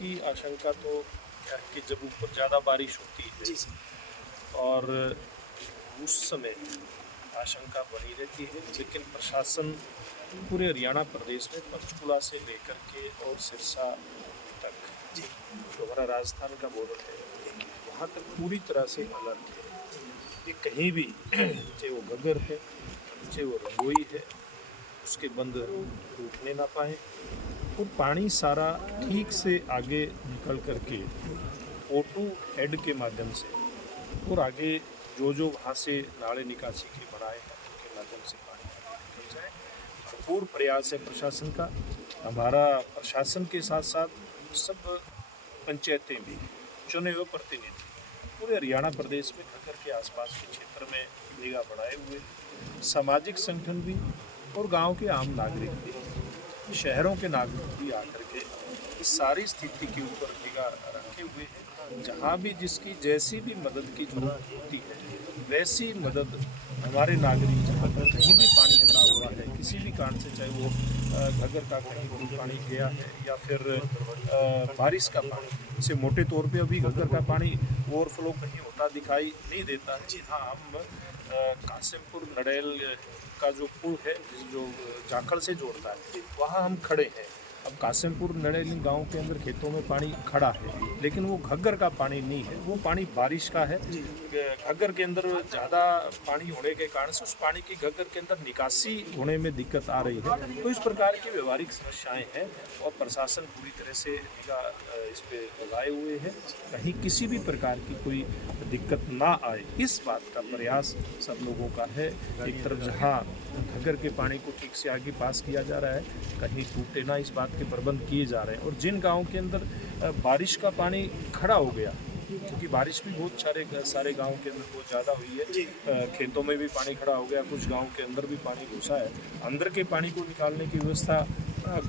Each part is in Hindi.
की आशंका तो क्या है कि जब ऊपर ज़्यादा बारिश होती जी है सर। और उस समय आशंका बनी रहती है, लेकिन प्रशासन पूरे हरियाणा प्रदेश में पंचकुला से लेकर के और सिरसा तक, जी, जो हमारा राजस्थान का बॉर्डर है, जी, वहाँ तक पूरी तरह से अलर्ट है जी, कि कहीं भी चाहे वो घग्गर है, चाहे वो रंगोई है, उसके बंद टूटने ना पाए और पानी सारा ठीक से आगे निकल करके O2 हेड के माध्यम से और आगे जो वहाँ से नाले निकासी के बनाए हैं उनके माध्यम से पानी आगे निकल जाए। भरपूर प्रयास है प्रशासन का। हमारा प्रशासन के साथ साथ सब पंचायतें भी, चुने हुए प्रतिनिधि पूरे हरियाणा प्रदेश में घग्गर के आसपास के क्षेत्र में निगाह बढ़ाए हुए हैं। सामाजिक संगठन भी और गांव के आम नागरिक भी, शहरों के नागरिक भी आकर के इस सारी स्थिति के ऊपर निगाह रखे हुए हैं। जहाँ भी जिसकी जैसी भी मदद की जरूरत होती है, वैसी मदद हमारे नागरिक जहाँ पर कहीं भी पानी खड़ा हुआ है, किसी भी कारण से, चाहे वो घग्गर का कहीं भी पानी गया है या फिर बारिश का पानी, जैसे मोटे तौर पे अभी घग्गर का पानी ओवरफ्लो कहीं होता दिखाई नहीं देता है। जी, हाँ, हम कासिमपुर नड़ेल का जो पुल है जो जाखड़ से जोड़ता है, वहाँ हम खड़े हैं। अब कासिमपुर नड़ेली गांव के अंदर खेतों में पानी खड़ा है, लेकिन वो घग्गर का पानी नहीं है, वो पानी बारिश का है। जी, घग्गर के अंदर ज़्यादा पानी होने के कारण से उस पानी की घग्गर के अंदर निकासी होने में दिक्कत आ रही है। तो इस प्रकार की व्यवहारिक समस्याएं हैं और प्रशासन पूरी तरह से निगाह इस पे लगाए हुए है, कहीं किसी भी प्रकार की कोई दिक्कत ना आए, इस बात का प्रयास सब लोगों का है। एक तरफ जहाँ घग्गर के पानी को ठीक से आगे पास किया जा रहा है, कहीं टूटे ना इस बात के प्रबंध किए जा रहे हैं। और जिन गाँव के अंदर बारिश का पानी खड़ा हो गया, क्योंकि बारिश भी बहुत सारे गांव के अंदर बहुत ज़्यादा हुई जी, है, खेतों में भी पानी खड़ा हो गया, कुछ गांव के अंदर भी पानी घुसा है। अंदर के पानी को निकालने की व्यवस्था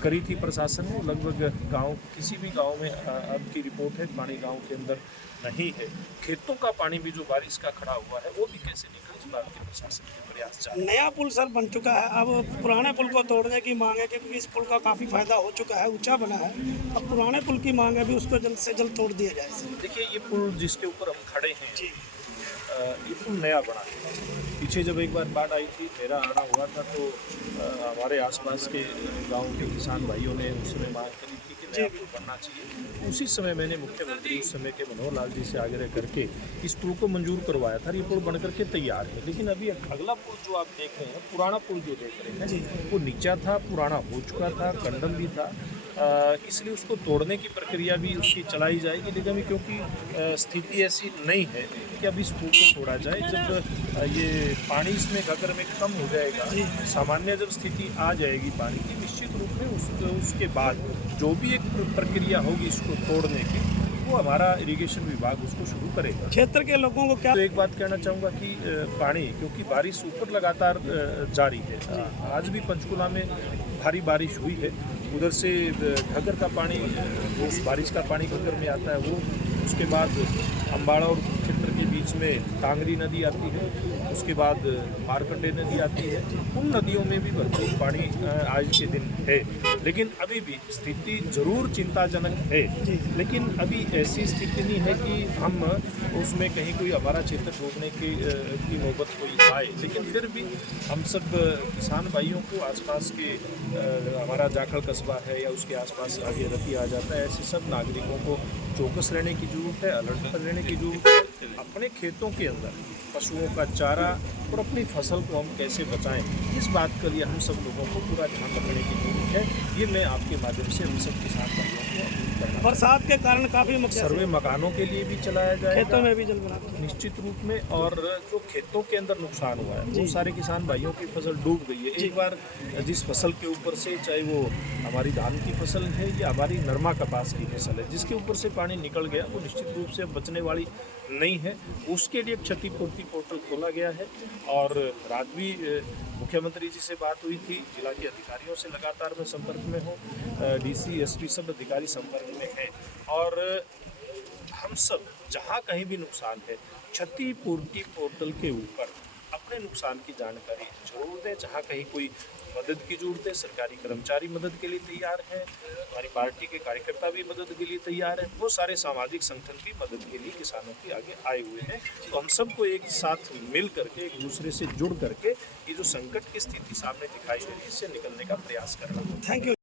करी थी प्रशासन ने। लगभग गांव, किसी भी गांव में अब की रिपोर्ट है पानी गांव के अंदर नहीं है। खेतों का पानी भी जो बारिश का खड़ा हुआ है वो भी कैसे निकले, इस बात के प्रशासन के प्रयास जारी नया पुल सर बन चुका है। अब पुराने पुल को तोड़ने की मांग है, क्योंकि इस पुल का काफ़ी फायदा हो चुका है, ऊंचा बना है। अब पुराने पुल की मांग है भी उसको जल्द से जल्द तोड़ दिया जाए सर। देखिए, ये पुल जिसके ऊपर हम खड़े हैं, जी, ये पुल नया बना है। पीछे जब एक बार बाढ़ आई थी, मेरा आना हुआ था, तो हमारे आसपास के गांव के किसान भाइयों ने उस समय मांग करी थी कि नया पुल बनना चाहिए। उसी समय मैंने मुख्यमंत्री उस समय के मनोहर लाल जी से आग्रह करके इस पुल को मंजूर करवाया था। ये पुल बन करके तैयार है, लेकिन अभी अगला पुल जो आप देख रहे हैं, पुराना पुल जो देख रहे हैं, वो नीचा था, पुराना हो चुका था, कंडम भी था। इसलिए उसको तोड़ने की प्रक्रिया भी उसकी चलाई जाएगी, लेकिन अभी क्योंकि स्थिति ऐसी नहीं है कि अभी इस पुल को तोड़ा जाए। जब ये पानी इसमें घग्गर में कम हो जाएगा, सामान्य जब स्थिति आ जाएगी पानी की, निश्चित रूप में उसके बाद जो भी एक प्रक्रिया होगी इसको तोड़ने की, वो हमारा इरिगेशन विभाग उसको शुरू करेगा। क्षेत्र के लोगों को क्या। तो एक बात कहना चाहूँगा कि पानी, क्योंकि बारिश ऊपर लगातार जारी है, आज भी पंचकुला में भारी बारिश हुई है। उधर से घग्गर का पानी, जो उस बारिश का पानी घग्गर में आता है वो, उसके बाद अम्बाड़ा और क्षेत्र के बीच में टांगरी नदी आती है, उसके बाद मारकंडे नदी आती है। उन नदियों में भी भरपूर पानी आज के दिन है, लेकिन अभी भी स्थिति जरूर चिंताजनक है। लेकिन अभी ऐसी स्थिति नहीं है कि हम उसमें कहीं कोई हमारा क्षेत्र डूबने की नौबत कोई आए, लेकिन फिर भी हम सब किसान भाइयों को, आसपास के हमारा जाखड़ कस्बा है या उसके आसपास आगे रती आ जाता है, ऐसे सब नागरिकों को चौकस रहने की जरूरत है, अलर्ट पर रहने की जरूरत है। अपने खेतों के अंदर पशुओं का चारा और अपनी फसल को हम कैसे बचाएं, इस बात के लिए हम सब लोगों को पूरा ध्यान रखने की जरूरत है। ये मैं आपके माध्यम से हम सब किसान भाइयों को अपील करना। बरसात के कारण काफ़ी सर्वे मकानों के लिए भी चलाया जाएगा, खेतों में भी जल बना। निश्चित रूप में। और जो खेतों के अंदर नुकसान हुआ है, बहुत सारे किसान भाइयों की फसल डूब गई है। एक बार जिस फसल के ऊपर से, चाहे वो हमारी धान की फसल है या हमारी नरमा कपास की फसल है, जिसके ऊपर से पानी निकल गया, वो निश्चित रूप से बचने वाली नहीं है। उसके लिए क्षतिपूर्ति पोर्टल खोला गया है। और रात भी मुख्यमंत्री जी से बात हुई थी, जिला के अधिकारियों से लगातार मैं संपर्क में हूँ, DC SP सब अधिकारी संपर्क में हैं। और हम सब जहाँ कहीं भी नुकसान है, क्षतिपूर्ति पोर्टल के ऊपर अपने नुकसान की जानकारी जरूर दें। जहाँ कहीं कोई मदद की जरूरत है, सरकारी कर्मचारी मदद के लिए तैयार है, हमारी पार्टी के कार्यकर्ता भी मदद के लिए तैयार है, बहुत सारे सामाजिक संगठन भी मदद के लिए किसानों के आगे आए हुए हैं। तो हम सबको एक साथ मिल करके, एक दूसरे से जुड़ करके ये जो संकट की स्थिति सामने दिखाई दे रही है, इससे निकलने का प्रयास करना होगा। Thank you.